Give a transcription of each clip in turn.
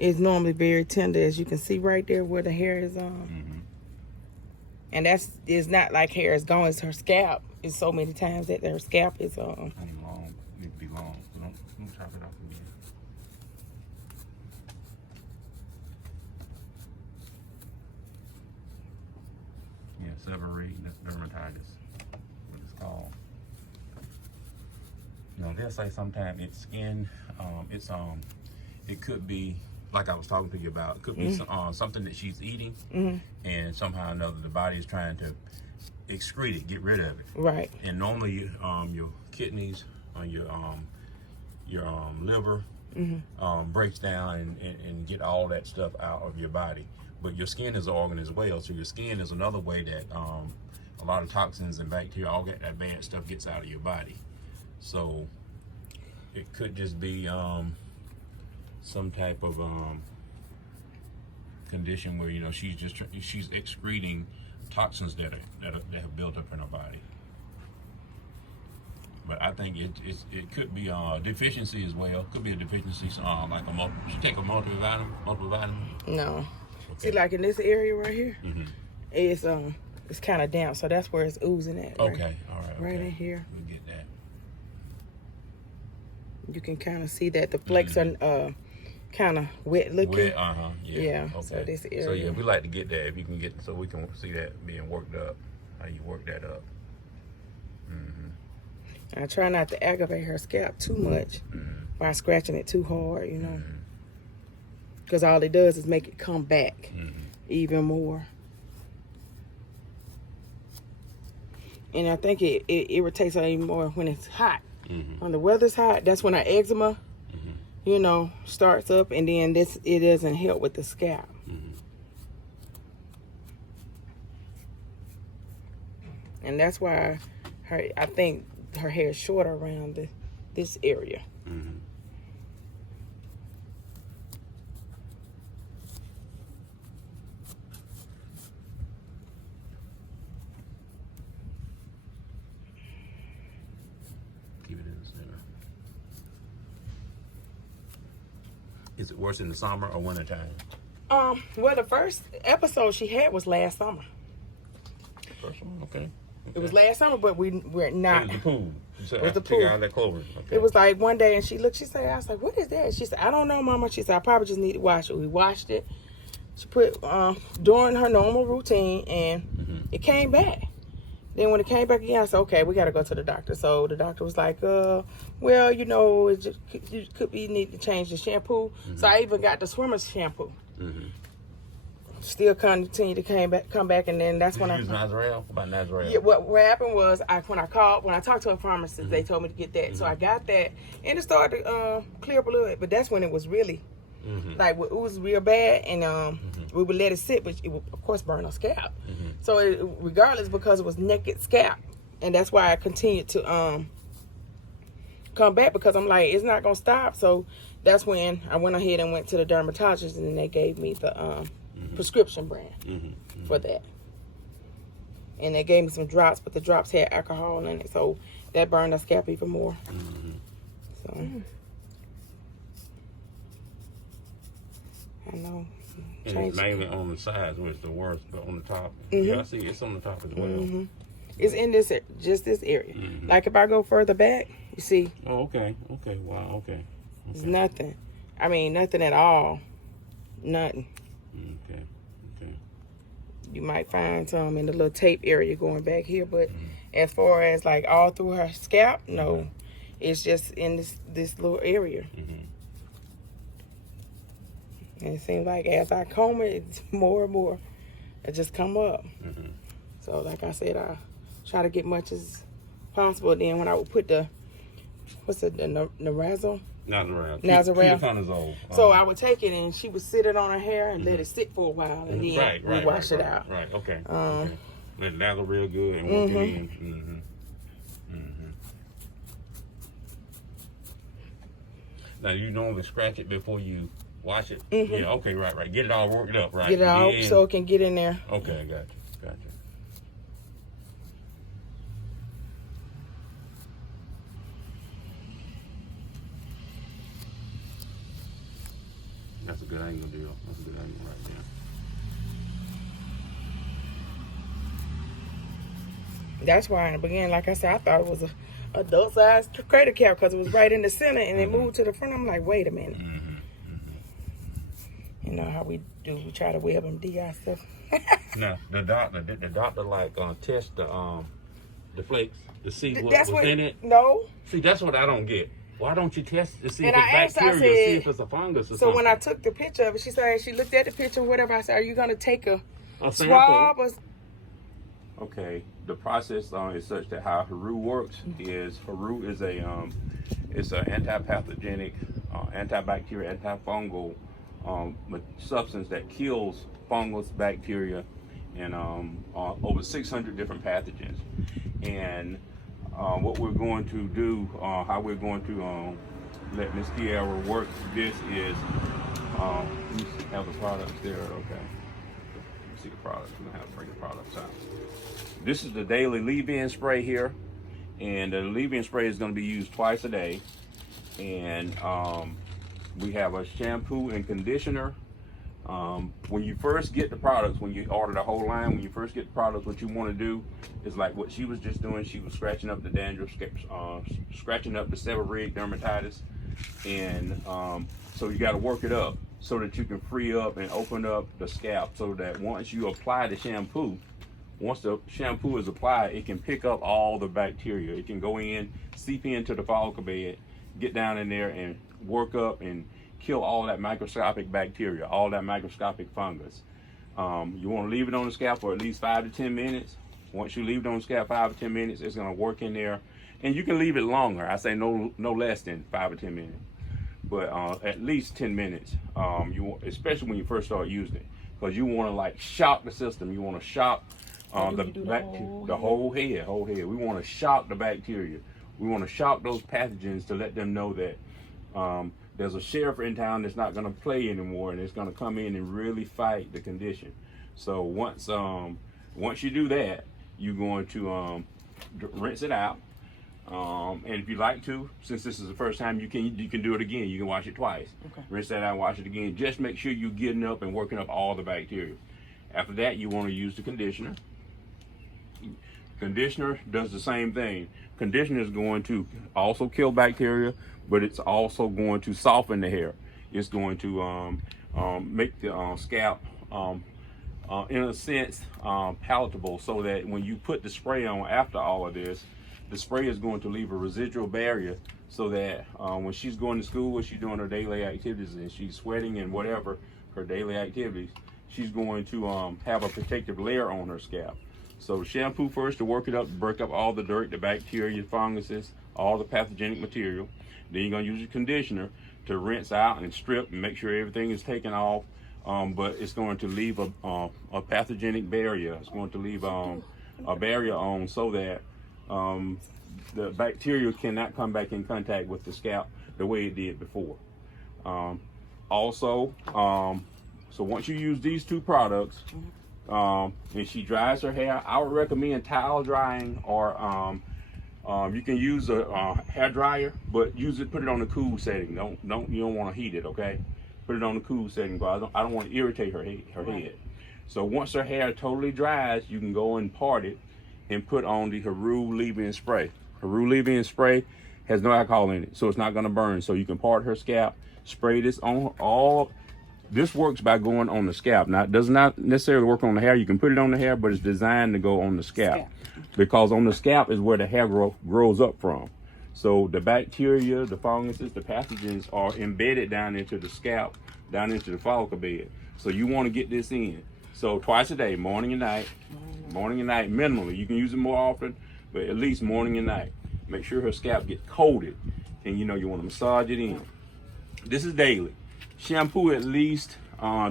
is normally very tender, as you can see right there where the hair is on. And that's is not like hair is gone. It's her scalp. It's so many times that her scalp is long. Need to be long. So don't chop it off again. Yeah, seborrhoeic dermatitis. What it's called. You know, they'll say sometimes it's skin. It could be like I was talking to you about. It could be something that she's eating, and somehow or another the body is trying to excrete it, get rid of it. Right. And normally, your kidneys, your liver, breaks down and get all that stuff out of your body. But your skin is an organ as well, so your skin is another way that a lot of toxins and bacteria, all that bad stuff gets out of your body. So it could just be some type of condition where, you know, she's excreting toxins that have built up in her body. But I think it could be a deficiency as well. Could be a deficiency, like she take a multivitamin. No. Okay. See, like in this area right here, it's kind of damp, so that's where it's oozing at. Right? Okay, all right. Right in here. We get that. You can kind of see that the flakes are kind of wet looking. Wet, yeah. Okay. So this area. So yeah, we like to get that if you can get, so we can see that being worked up. How you work that up. I try not to aggravate her scalp too much by scratching it too hard, you know, because all it does is make it come back even more. And I think it irritates her even more when it's hot. When the weather's hot, that's when our eczema, you know, starts up, and then it doesn't help with the scalp. And that's why I think her hair is shorter around this area. Keep it in the center. Is it worse in the summer or winter time? Well, the first episode she had was last summer. First one, okay. It was last summer, but we're not. It was the pool. It was the pool. Out that clover. Okay. It was like one day, and she looked. She said, "I was like, what is that?" She said, "I don't know, Mama." She said, "I probably just need to wash it." We washed it. She put during her normal routine, and it came back. Then when it came back again, I said, "Okay, we got to go to the doctor." So the doctor was like, "Well, you know, you could be need to change the shampoo." So I even got the swimmer's shampoo. Still continue to come back, and then that's when I use Nazarelle. What about Nazarelle? Yeah, what happened was when I talked to a pharmacist, they told me to get that. So I got that, and it started to clear up a little bit. But that's when it was really like it was real bad, and we would let it sit, but it would of course burn our scalp. So regardless, because it was naked scalp, and that's why I continued to come back, because I'm like, it's not gonna stop. So that's when I went ahead and went to the dermatologist, and then they gave me the prescription brand for that, and they gave me some drops, but the drops had alcohol in it, so that burned the scalp even more. So I know. And it's mainly on the sides where it's the worst, but on the top, yeah, I see it's on the top as well. It's in just this area. Like if I go further back, you see. Oh, okay, wow, okay. It's nothing. I mean, nothing at all. Nothing. Okay. You might find some in the little tape area going back here, but as far as like all through her scalp, no. It's just in this little area. And it seems like as I comb it, it's more and more it just come up. So like I said, I try to get much as possible. Then when I would put the Nazarelle. So I would take it, and she would sit it on her hair and let it sit for a while, and then we wash it out. Right. Okay. Let it lather real good and work it in. Now you normally scratch it before you wash it. Yeah. Okay. Right. Get it all worked up. Right. Get it all so it can get in there. Okay. I got you. That's a good angle deal. That's a good angle right there. That's why in the beginning, like I said, I thought it was a adult size crater cap because it was right in the center and it moved to the front. I'm like, wait a minute. You know how we do? We try to web them DI stuff. Now the doctor like test the flakes to see what's in it. No. See, that's what I don't get. Why don't you test to see if And it's bacteria, see if it's a fungus or something? So when I took the picture of it, she said she looked at the picture, whatever. I said, "Are you gonna take a swab?" Okay, the process is such that how Haru works is Haru is it's an anti-pathogenic, antibacterial, antifungal substance that kills fungus, bacteria, and over 600 different pathogens. And what we're going to do, how we're going to let Miss Kiara work this is, you have the products there, okay. See the products, we're gonna have to bring the products out. This is the daily leave-in spray here, and the leave-in spray is going to be used twice a day. And we have a shampoo and conditioner. When you first get the products, when you order the whole line, when you first get the products, what you want to do is like what she was just doing. She was scratching up the dandruff, scratching up the seborrhoeic dermatitis, and so you got to work it up so that you can free up and open up the scalp, so that once you apply the shampoo, once the shampoo is applied, it can pick up all the bacteria. It can go in, seep into the follicle bed, get down in there and work up and kill all that microscopic bacteria, all that microscopic fungus. You want to leave it on the scalp for at least 5 to 10 minutes. Once you leave it on the scalp 5 to 10 minutes, it's going to work in there. And you can leave it longer. I say no less than 5 or 10 minutes. But at least 10 minutes, especially when you first start using it. Because you want to like shock the system. You want to shock the whole head. We want to shock the bacteria. We want to shock those pathogens to let them know that there's a sheriff in town that's not going to play anymore, and it's going to come in and really fight the condition. So once you do that, you're going to rinse it out. And if you like to, since this is the first time, you can do it again. You can wash it twice. Okay. Rinse that out, wash it again. Just make sure you're getting up and working up all the bacteria. After that, you want to use the conditioner. Conditioner does the same thing. Conditioner is going to also kill bacteria, but it's also going to soften the hair. It's going to make the scalp, in a sense, palatable, so that when you put the spray on after all of this, the spray is going to leave a residual barrier, so that when she's going to school or she's doing her daily activities and she's sweating and whatever, her daily activities, she's going to have a protective layer on her scalp. So shampoo first to work it up, break up all the dirt, the bacteria, funguses, all the pathogenic material. Then you're going to use your conditioner to rinse out and strip and make sure everything is taken off. But it's going to leave a pathogenic barrier. It's going to leave a barrier on, so that the bacteria cannot come back in contact with the scalp the way it did before. So once you use these two products, and she dries her hair, I would recommend towel drying, or you can use a hair dryer, but put it on the cool setting. You don't want to heat it, okay? Put it on the cool setting, but I don't want to irritate her head. So once her hair totally dries, you can go and part it and put on the Haru leave-in spray. Haru leave-in spray has no alcohol in it, so it's not going to burn. So you can part her scalp, spray this on all. This works by going on the scalp. Now, it does not necessarily work on the hair. You can put it on the hair, but it's designed to go on the scalp. Because on the scalp is where the hair grows up from. So the bacteria, the funguses, the pathogens are embedded down into the scalp, down into the follicle bed. So you want to get this in. So twice a day, morning and night. Morning and night minimally. You can use it more often, but at least morning and night. Make sure her scalp gets coated, and you want to massage it in. This is daily. Shampoo at least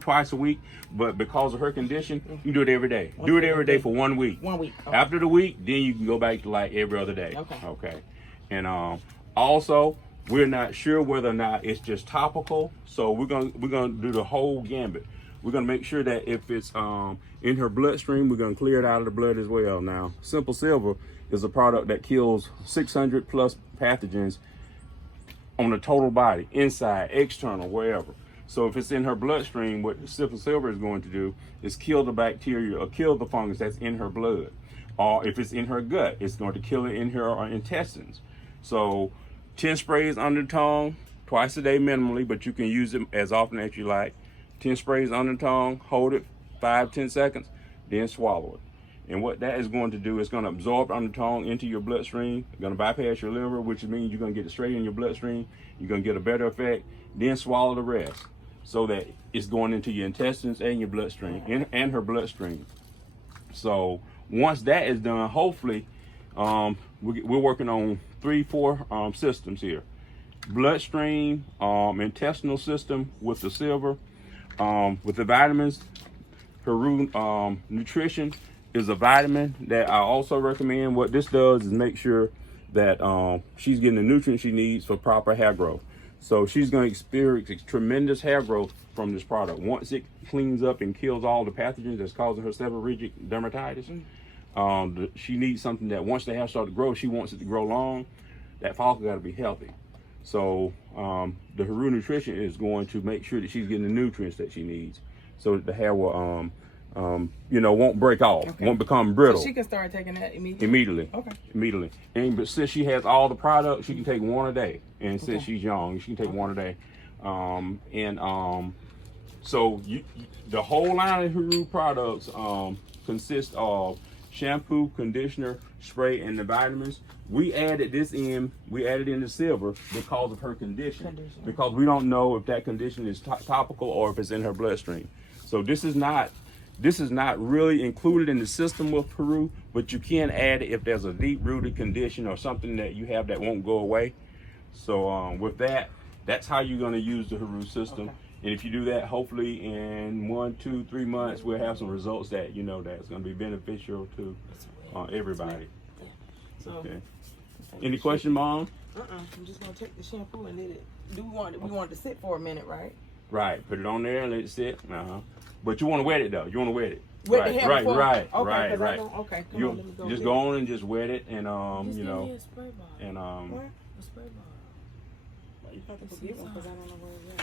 twice a week, but because of her condition, you do it every day. Do it every day for 1 week. 1 week. Okay. After the week, then you can go back to like every other day. Okay. And also, we're not sure whether or not it's just topical, so we're gonna do the whole gambit. We're gonna make sure that if it's in her bloodstream, we're gonna clear it out of the blood as well. Now, Simple Silver is a product that kills 600 plus pathogens on the total body, inside, external, wherever. So if it's in her bloodstream, what simple silver is going to do is kill the bacteria or kill the fungus that's in her blood. Or if it's in her gut, it's going to kill it in her intestines. So 10 sprays under the tongue, twice a day minimally, but you can use it as often as you like. 10 sprays under the tongue, hold it 5-10 seconds, then swallow it. And what that is going to do is going to absorb on the tongue into your bloodstream. It's going to bypass your liver, which means you're going to get it straight in your bloodstream. You're going to get a better effect. Then swallow the rest so that it's going into your intestines and your bloodstream and her bloodstream. So once that is done, hopefully, we're working on 3-4 systems here. Bloodstream, intestinal system with the silver, with the vitamins. Haru Nutrition is a vitamin that I also recommend. What this does is make sure that she's getting the nutrients she needs for proper hair growth. So she's going to experience tremendous hair growth from this product. Once it cleans up and kills all the pathogens that's causing her seborrhoeic dermatitis, she needs something that once the hair starts to grow, she wants it to grow long. That follicle got to be healthy. So the Haru Nutrition is going to make sure that she's getting the nutrients that she needs, so that the hair will won't break off, won't become brittle. So she can start taking that immediately? Immediately. Okay. Immediately. But since she has all the products, she can take one a day. And since she's young, she can take one a day. So the whole line of Haru products consists of shampoo, conditioner, spray, and the vitamins. We added this in, the silver because of her condition. Because we don't know if that condition is topical or if it's in her bloodstream. So this is not really included in the system with Haru, but you can add it if there's a deep-rooted condition or something that you have that won't go away. So with that, that's how you're going to use the Haru system. And if you do that, hopefully in 1, 2, 3 months, we'll have some results that that's going to be beneficial to everybody. Okay. Any question, Mom? I'm just going to take the shampoo and let it. We want it to sit for a minute, right? Right. Put it on there and let it sit. But you want to wet it though. You want to wet it. Wet the hair before? Right. Okay. Come on, let me go just go on and just wet it, and Just give me a spray bottle. and What? A spray bottle. Well, you have to forgive me because I don't know where it's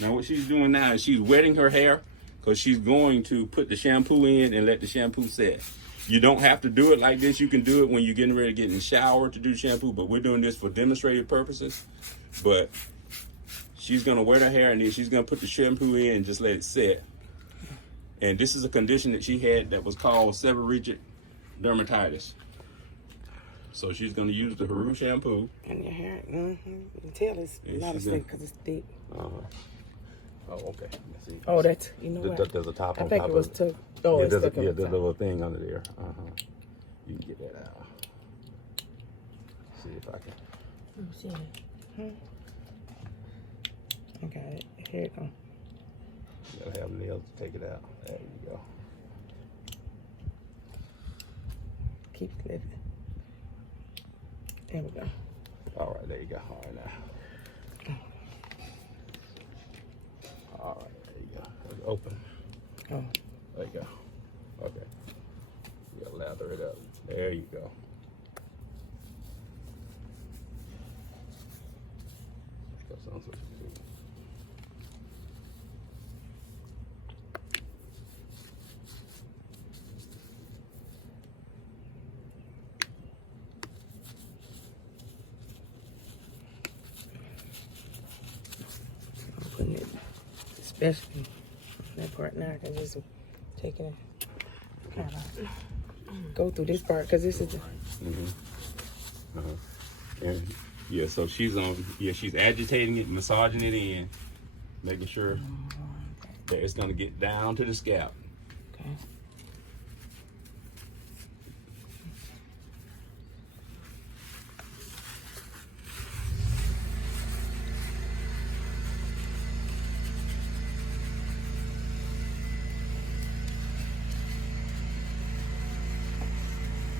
at. Now what she's doing now is she's wetting her hair because she's going to put the shampoo in and let the shampoo set. You don't have to do it like this. You can do it when you're getting ready to get in the shower to do shampoo, but we're doing this for demonstrative purposes. But she's going to wet her hair and then she's going to put the shampoo in and just let it set. And this is a condition that she had that was called seborrhoeic dermatitis. So she's going to use the Haru shampoo. And your hair, you can tell it's a lot of thick because it's thick. Oh, okay. Let's see. Oh, that's, you know what? There's a top I on think top it was of took. Oh, yeah, it's stuck on the there's a top. little thing under there. You can get that out. See if I can. Okay, here it goes. You gotta have nails to take it out. There you go. Keep lifting. There we go. All right, there you go. All right, now. All right, there you go. It's open. Oh. There you go. Okay. You gotta lather it up. There you go. That sounds what you do. I'm putting it, especially that part now, because it's taking it. Kind of go through this part because this is the. And yeah, so she's she's agitating it, massaging it in, making sure that it's gonna get down to the scalp. Okay.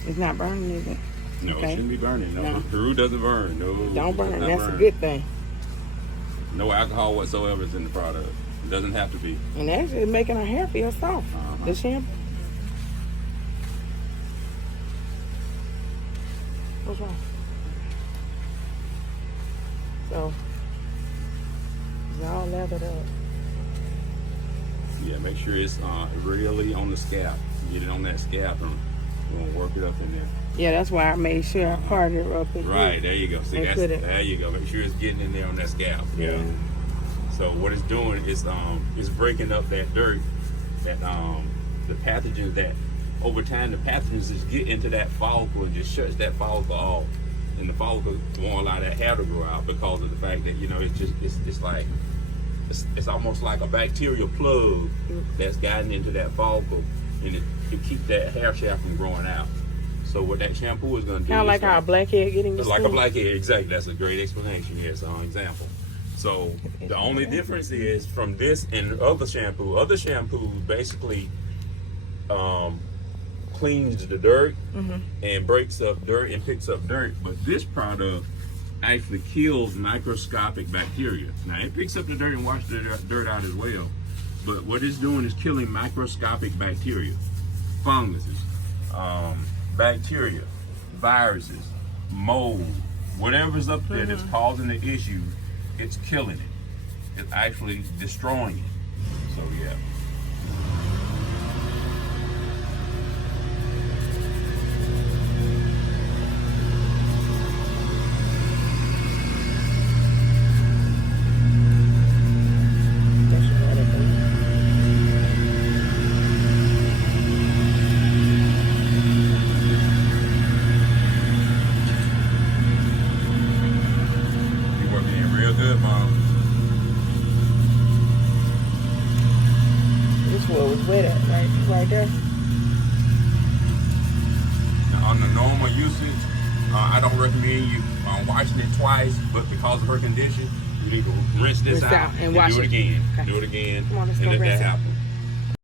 It's not burning, is it? No, Okay. it shouldn't be burning. No, No. Haru doesn't burn. No, Don't burn. it does not That's burn. a good thing. No alcohol whatsoever is in the product. It doesn't have to be. And actually, it's making our hair feel soft. The shampoo. What's wrong? So lather it up. Yeah, make sure it's really on the scalp. Get it on that scalp, and we're gonna work it up in there. Yeah, that's why I made sure I parted it up. Right, there you go. See, And that's, put it- there you go. Make sure it's getting in there on that scalp. Yeah. So what it's doing is it's breaking up that dirt, that the pathogens that over time the pathogens just get into that follicle and just shuts that follicle off, and the follicle won't allow that hair to grow out because of the fact that it's like it's almost like a bacterial plug that's gotten into that follicle, and it keeps that hair shaft from growing out. So what that shampoo is going to do Kind of is like how a blackhead getting it's like a blackhead, exactly. That's a great explanation. Yes, example. So the only difference is from this and other shampoo. Other shampoo basically cleans the dirt and breaks up dirt and picks up dirt. But this product actually kills microscopic bacteria. Now it picks up the dirt and washes the dirt out as well. But what it's doing is killing microscopic bacteria, funguses, bacteria, viruses, mold, whatever's up there that's causing the issue, it's killing it. It's actually destroying it. So yeah. You're working it real good, Mom. This one was wet at, right there. Now, on the normal usage, I don't recommend you washing it twice, but because of her condition, you need to rinse this Rinse out and and wash do it it. again. Okay. Do it again Come on, let's and go let that rinse it. happen.